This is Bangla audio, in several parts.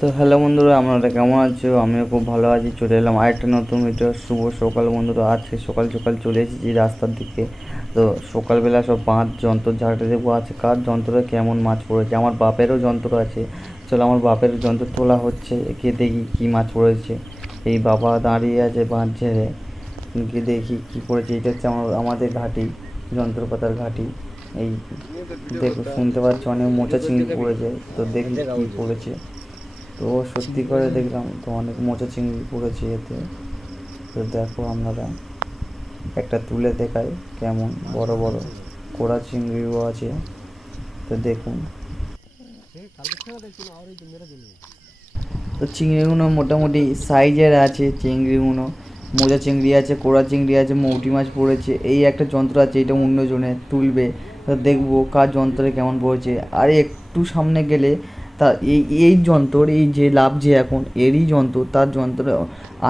তো হ্যালো বন্ধুরা, আপনারা কেমন আছো? আমিও খুব ভালো আছি, চলে এলাম আরেকটা নতুন ভিডিও শুভ সকাল বন্ধুরা, আজকে সকাল সকাল চলে এসেছি রাস্তার দিকে। তো সকালবেলা সব পাঁচ যন্ত্র ঝাড়তে দেবো আছে কার যন্ত্রে কেমন মাছ পড়েছে। আমার বাপেরও যন্ত্র আছে। চলো আমার বাপের যন্ত্র তোলা হচ্ছে, গিয়ে দেখি কী মাছ পড়েছে। এই বাবা দাঁড়িয়ে আছে বাঁধ ঝেড়ে। গিয়ে দেখি কী পড়েছে। এটা হচ্ছে আমার, আমাদের ঘাটি, যন্ত্রপাতার ঘাটি। এই দেখো, শুনতে পাচ্ছি অনেক মোচা চিংড়ি পড়েছে। তো দেখি কী পড়েছে। তো সত্যি করে দেখলাম তো অনেক মোচা চিংড়ি পড়েছে এতে। তো দেখো আপনারা, একটা তুলে দেখায় কেমন, বড় বড়। কোড়া চিংড়িও আছে, তো দেখুন। তো চিংড়িগুলো মোটামুটি সাইজের আছে চিংড়িগুলো মোজা চিংড়ি আছে, কোড়া চিংড়ি আছে, মৌটি মাছ পড়েছে। এই একটা যন্ত্র আছে, এটা অন্যজনে তুলবে। তো দেখব কার যন্ত্রে কেমন পড়েছে। আর একটু সামনে গেলে তা এই এই যন্ত্র, এই যে লাভ যে এখন, এরই যন্ত্র, তার যন্ত্রে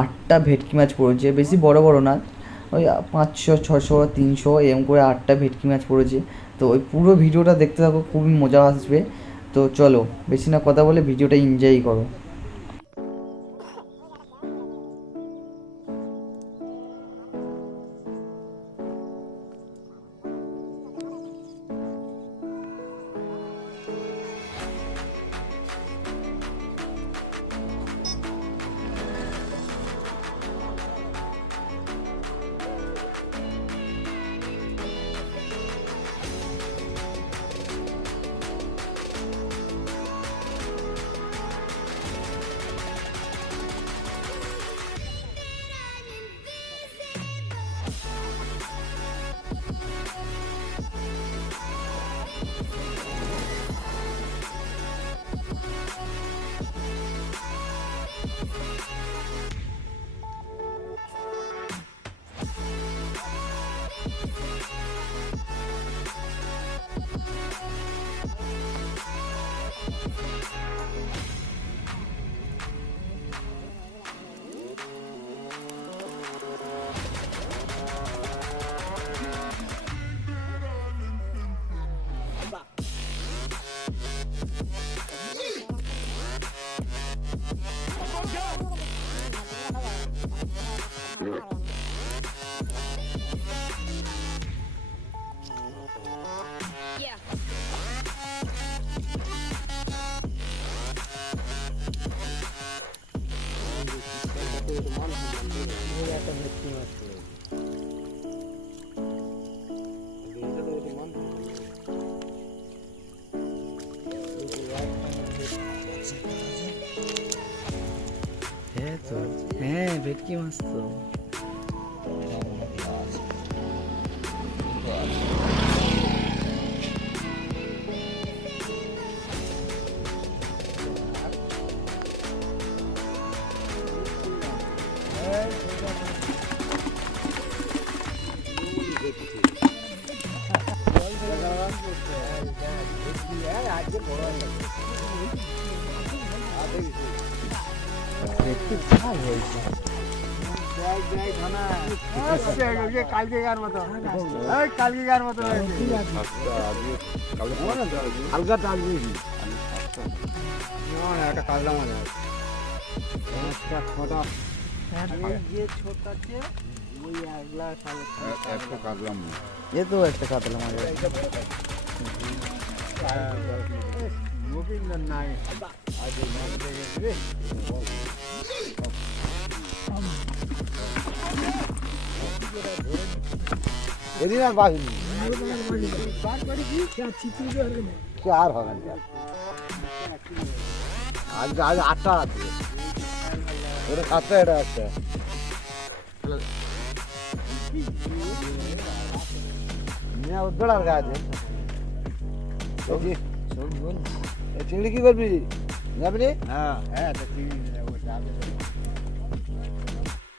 আটটা ভেটকি মাছ পড়েছে। বেশি বড় বড় না। ওই পাঁচশো, ছশো, তিনশো, এরম করে আটটা ভেটকি মাছ পড়েছে। তো ওই পুরো ভিডিওটা দেখতে থাকো, খুবই মজা আসবে। তো চলো, বেশি না কথা বলে ভিডিওটা এনজয় করো। হ্যাঁ তো হ্যাঁ ভেটকি মাছ তো ভেটকি ঝাল হয়েছে কালকেকার মতো এই কালকেকার মতো এ তো একটা কাতলা মাছ। গোবিন্দ নাই আজ এদিন আর বাহিনী কে আর হবে আজ আজ আটটা আছে ওটা সাতটা এটা উদ্দড় আর গাছে চিংড়ি কি করবি? যাবি হ্যাঁ হ্যাঁ চিংড়ি